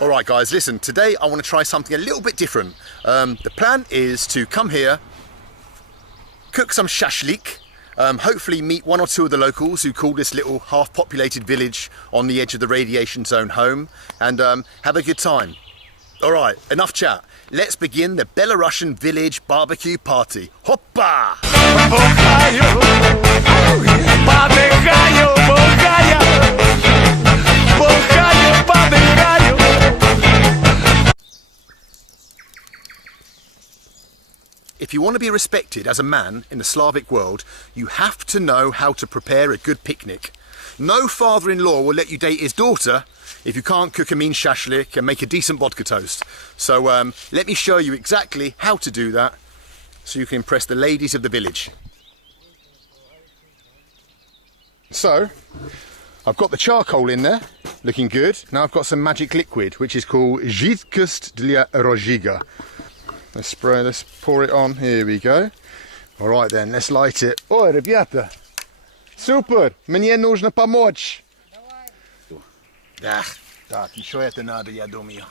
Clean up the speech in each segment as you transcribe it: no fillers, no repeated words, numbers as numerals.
Alright guys, listen, today I want to try something a little bit different. The plan is to come here, cook some shashlik, hopefully meet one or two of the locals who call this little half-populated village on the edge of the radiation zone home, and have a good time. Alright, enough chat. Let's begin the Belarusian village barbecue party. Hoppa! If you want to be respected as a man in the Slavic world, you have to know how to prepare a good picnic. No father-in-law will let you date his daughter if you can't cook a mean shashlik and make a decent vodka toast. So let me show you exactly how to do that so you can impress the ladies of the village. So, I've got the charcoal in there, looking good. Now I've got some magic liquid, which is called Жидкость для розжига. Let's pour it on, here we go. Alright then, let's light it. Ой, ребята, супер, мне нужно помочь. Так, еще это надо, я думаю.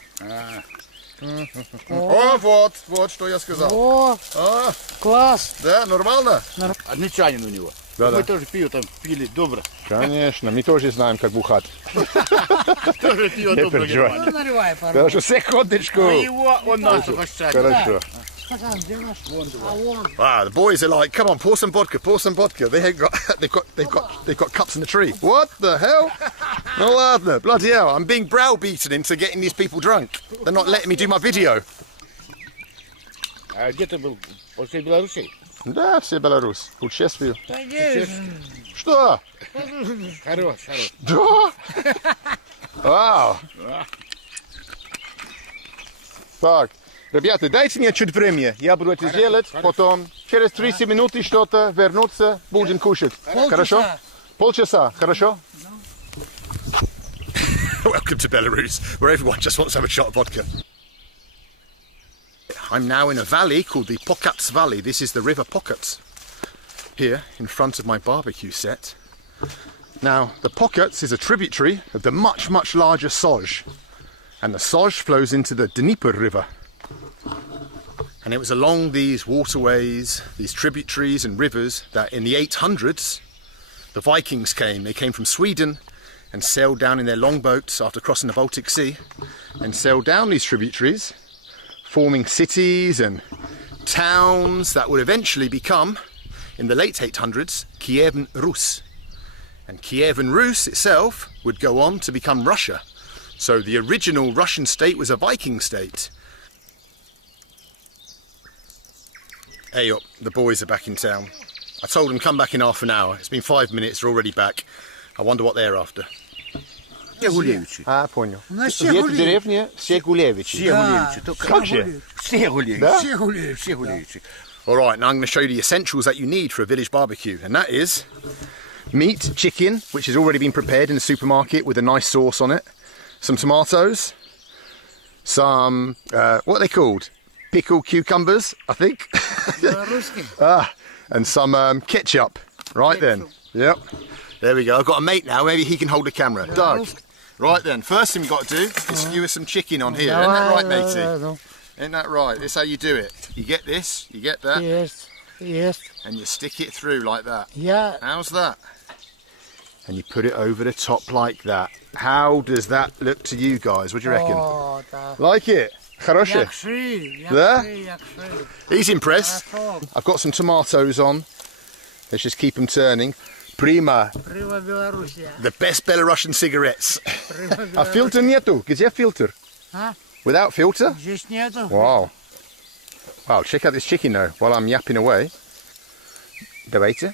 О, вот, что я сказал. О, класс. Да, нормально? Одночанин у него. Да, Мы да. тоже пиво там пили добро. Конечно, мы тоже знаем, как бухать. Тоже пиво Не добро. переживай. Ну, наливай, пожалуйста. Хорошо, секундочку. А его он нас угощает. Хорошо. Стакан, где наш? А вон. Wow, the boys are like, come on, pour some vodka, pour some vodka. They've got cups in the tree. What the hell? No ladder, bloody hell! I'm being browbeaten into getting these people drunk. They're not letting me do my video. А где ты был? После Беларуси? Да, все Беларусь. Путешествую. Пойдешь. Что? Хорош. Да? Вау. Так, ребята, дайте мне чуть времени. Я буду это делать, потом через 30 минут что-то вернуться, будем кушать. Хорошо? Полчаса, хорошо? Welcome to Belarus, where everyone just wants to have a shot of vodka. I'm now in a valley called the Pokats Valley. This is the River Pokats, here in front of my barbecue set. Now, the Pokats is a tributary of the much, much larger Soj, and the Soj flows into the Dnieper River. And it was along these waterways, these tributaries and rivers, that in the 800s, the Vikings came. They came from Sweden and sailed down in their longboats after crossing the Baltic Sea, and sailed down these tributaries, forming cities and towns that would eventually become, in the late 800s, Kievan Rus. And Kievan Rus itself would go on to become Russia. So the original Russian state was a Viking state. Hey up, the boys are back in town. I told them come back in half an hour. It's been 5 minutes, they're already back. I wonder what they're after. Все гулевичи. Понял. У нас все гуляют. деревне все гулевичи. Все гулевичи. Как же? Все гулевичи. Да? Все гулевичи. Все гулевичи. Alright, now I'm going to show you the essentials that you need for a village barbecue, and that is meat, chicken, which has already been prepared in the supermarket with a nice sauce on it, some tomatoes, some, what are they called? Pickled cucumbers, I think. And some ketchup. Right then. Yep. There we go. I've got a mate now. Maybe he can hold the camera. Doug. Right then. First thing we've got to do is skewer some chicken on here. Isn't that right, matey? Isn't that right? This is how you do it. You get this, you get that, Yes. and you stick it through like that. Yeah. How's that? And you put it over the top like that. How does that look to you guys? What do you reckon? О, так. Like it? Хорошо? Якши. He's impressed. I've got some tomatoes on. Let's just keep them turning. Prima. Прямо Белоруссия. The best Belarusian cigarettes. Прямо А фильтр нету? Где фильтр? А? Without filter? Здесь нету. Wow. Wow, check out this chicken though, while I'm yapping away. Давайте.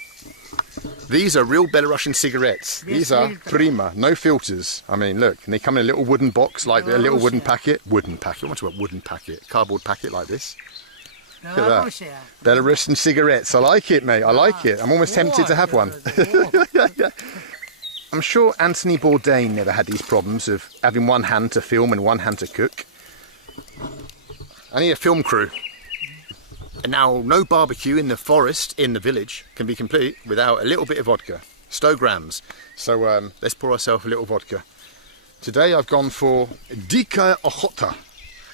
These are real Belarusian cigarettes. These are prima, no filters. I mean, look, and they come in a little wooden box, like a little wooden packet. Wooden packet, what's a wooden packet? Cardboard packet like this. Look at that. Белоруссия. Belarusian cigarettes. I like it, mate. I like it. I'm almost tempted to have one. I'm sure Anthony Bourdain never had these problems of having one hand to film and one hand to cook. I need a film crew. And now, no barbecue in the forest, in the village, can be complete without a little bit of vodka. 100 grams. So let's pour ourselves a little vodka. Today I've gone for Dika Ochota,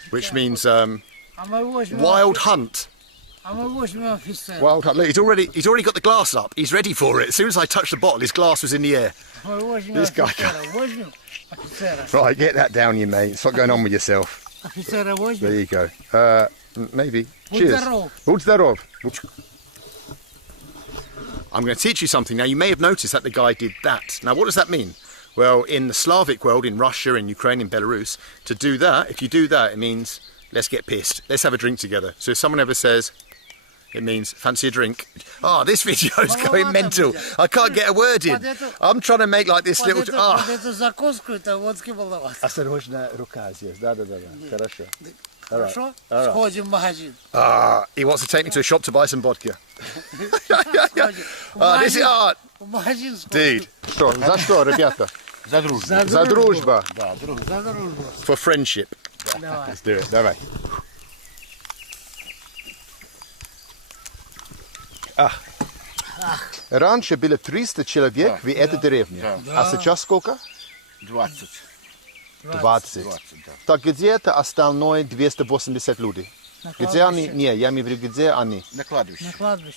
which means wild hunt. Wild hunt. Look, he's already got the glass up. He's ready for it. As soon as I touched the bottle, his glass was in the air. This guy. Right, get that down, you mate. Stop going on with yourself. There you go. Maybe. Cheers. Будь здоров. I'm going to teach you something. Now, you may have noticed that the guy did that. Now, what does that mean? Well, in the Slavic world, in Russia, in Ukraine, in Belarus, to do that, if you do that, it means let's get pissed. Let's have a drink together. So if someone ever says, it means fancy a drink. Oh, this video's going mental. I can't get a word in. I'm trying to make like this little... Осторожно, рука здесь. Да. Хорошо. Хорошо? Сходим в магазин. He wants to take me to a shop to buy some vodka. This is art. Dude. Что? За что, ребята? За дружбу. За дружба. Да, дружба. За дружбу. For friendship. Let's do it. Давай. Раньше было 300 человек в этой деревне. А сейчас сколько? 20. 20. Так где-то остальное 280 людей. Где они? Не, я имею в виду, где они? На кладбище. На кладбище.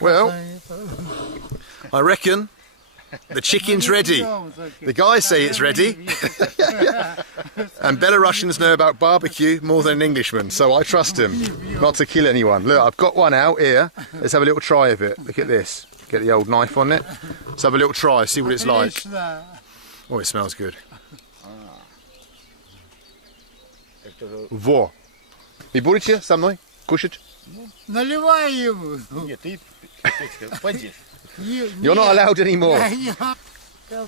Well, I reckon the chicken's ready. The guys say it's ready. And Belarusians know about barbecue more than an Englishman, so I trust him not to kill anyone. Look, I've got one out here. Let's have a little try of it. Look at this. Get the old knife on it. Let's have a little try, see what it's like. Oh, it smells good. Во. И будете со мной кушать? Наливай ему. Нет, ты поешь. You're not allowed anymore.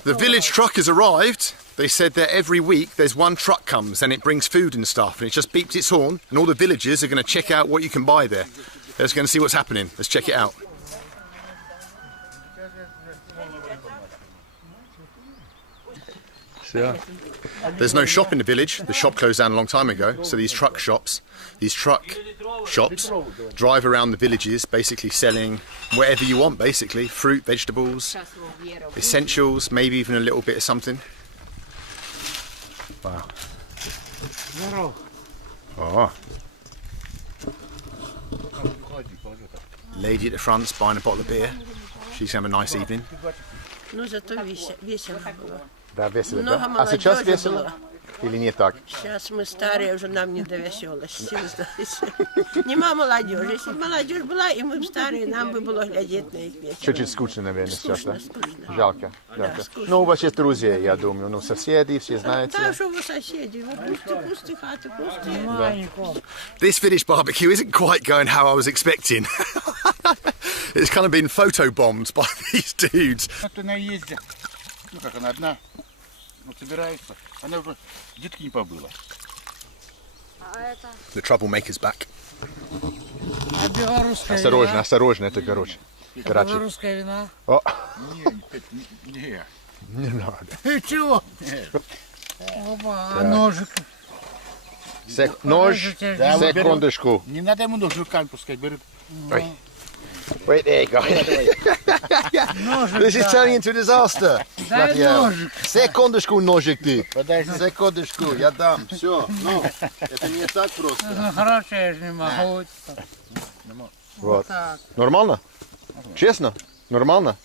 The village truck has arrived. They said that every week there's one truck comes and it brings food and stuff, and it just beeps its horn, and all the villagers are going to check out what you can buy there. Let's go and see what's happening. Let's check it out. There's no shop in the village. The shop closed down a long time ago. So these truck shops drive around the villages, basically selling whatever you want, basically. Fruit, vegetables, essentials, maybe even a little bit of something. Wow. Oh. Lady at the front's buying a bottle of beer. She's having a nice evening. Ну, зато весело было. Да, весело, Много да? А сейчас молодежи весело? было. Или не так? Сейчас мы старые, уже нам не до веселости. Нема молодежи. Если бы молодежь была, и мы бы старые, нам бы было глядеть на их весело. Чуть-чуть скучно, наверное, сейчас, да? Скучно. Жалко. Да, скучно. Ну, у вас есть друзья, я думаю, ну, соседи, все знаете. Да, что вы соседи, вот пусты хаты, пустые. This village barbecue isn't quite going how I was expecting. It's kind of been photobombed by these dudes. Ты на езде. Ну как, она одна. Ну, собирается. Она уже детки не побыла. The troublemaker's back. А белорусская Осторожно, вина? осторожно, это короче. Короче. Белорусская вина? О, Не. не надо. И чего? Опа, а ножик? Нож, Да, вот секундочку. Не надо ему нож руками пускать, берет. Ой. Wait, there you go. Ножик, This is turning into a disaster. дай ножик. Секундочку, ножик ты. Подожди. Секундочку, я дам. Все, ну, это не так просто. Ну, хорошо, я же не могу. Вот. Так, Нормально? Честно? Нормально?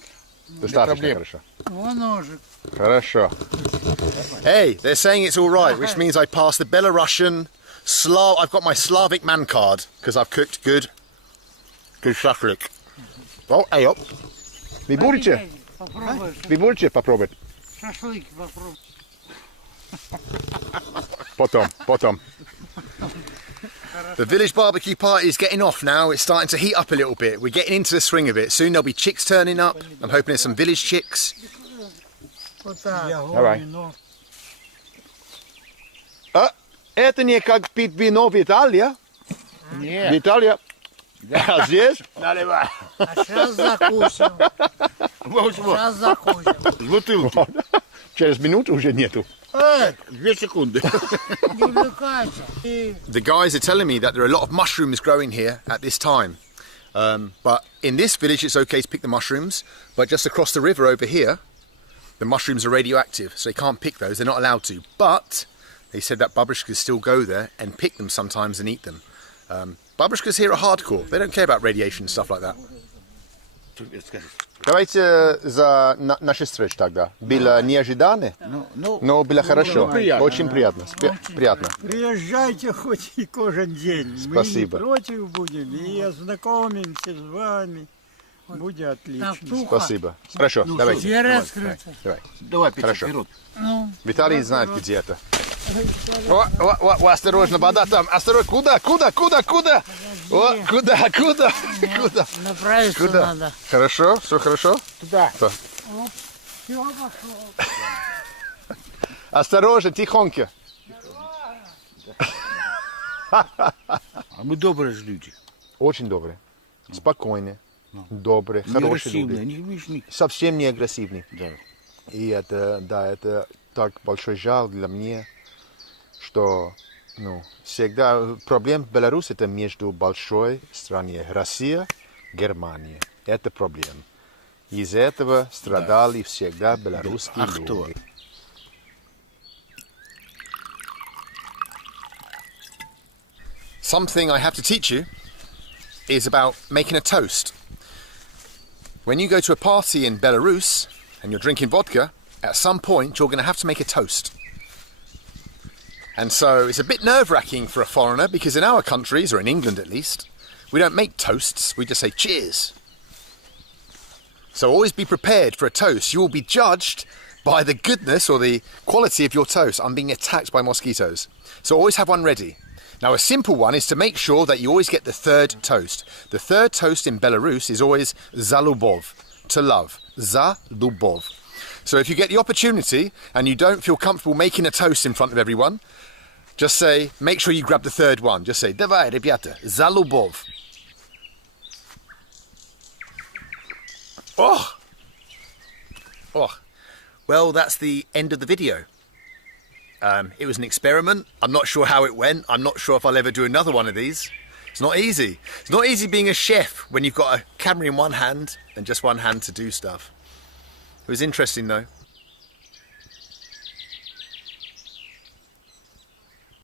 Достаточно хорошо. вот ножик. Хорошо. Hey, they're saying it's all right, which means I passed the Belarusian I've got my Slavic man card because I've cooked good shashlik. Oh, hey up. Вы будете? Попробуй. Вы будете попробовать? Шашлыки попробуй. Потом. The village barbecue party is getting off now. It's starting to heat up a little bit. We're getting into the swing of it. Soon there'll be chicks turning up. I'm hoping there's some village chicks. Вот так. All right. Это не как пить вино в Италии. В Нет. Италии. А здесь? Наливай. А сейчас закусим. Вот. Сейчас закусим. С бутылки. Через минуту уже нету. 2 секунды. The guys are telling me that there are a lot of mushrooms growing here at this time. But in this village it's okay to pick the mushrooms, but just across the river over here, the mushrooms are radioactive, so they can't pick those, they're not allowed to. But they said that babushkas still go there and pick them sometimes and eat them. Babushkas here are hardcore, they don't care about radiation and stuff like that. Давайте за наши встречи тогда. Было неожиданно, но было хорошо. Очень приятно. Приятно. Приезжайте хоть и каждый день. Спасибо. Мы не против будем и ознакомимся с вами. Будет отлично. Спасибо. Хорошо, давайте. Давай, Хорошо. вперед. Виталий знает, где это. О, осторожно, вода там. Осторожно, куда? О, куда? Направиться Куда? надо. Хорошо, все хорошо? Туда. Все пошло. Осторожно, тихонько. А мы добрые же люди. Очень добрые, спокойные, добрые, Не хорошие агрессивные, люди. не видишь, Совсем не агрессивные. Да. И это, да, это так большой жал для меня, что, всегда проблем в Беларуси это между большой страной Россия, Германия. Это проблема. Из этого страдали всегда белорусские люди. Something I have to teach you is about making a toast. When you go to a party in Belarus and you're drinking vodka, at some point you're going to have to make a toast. And so it's a bit nerve-wracking for a foreigner because in our countries, or in England at least, we don't make toasts, we just say cheers. So always be prepared for a toast. You will be judged by the goodness or the quality of your toast. I'm being attacked by mosquitoes. So always have one ready. Now a simple one is to make sure that you always get the third toast. The third toast in Belarus is always za lubov, to love, za lubov. So if you get the opportunity and you don't feel comfortable making a toast in front of everyone, just say, make sure you grab the third one. Just say, давай, ребята, за любовь. Oh! Well, that's the end of the video. It was an experiment. I'm not sure how it went. I'm not sure if I'll ever do another one of these. It's not easy. It's not easy being a chef when you've got a camera in one hand and just one hand to do stuff. It was interesting though.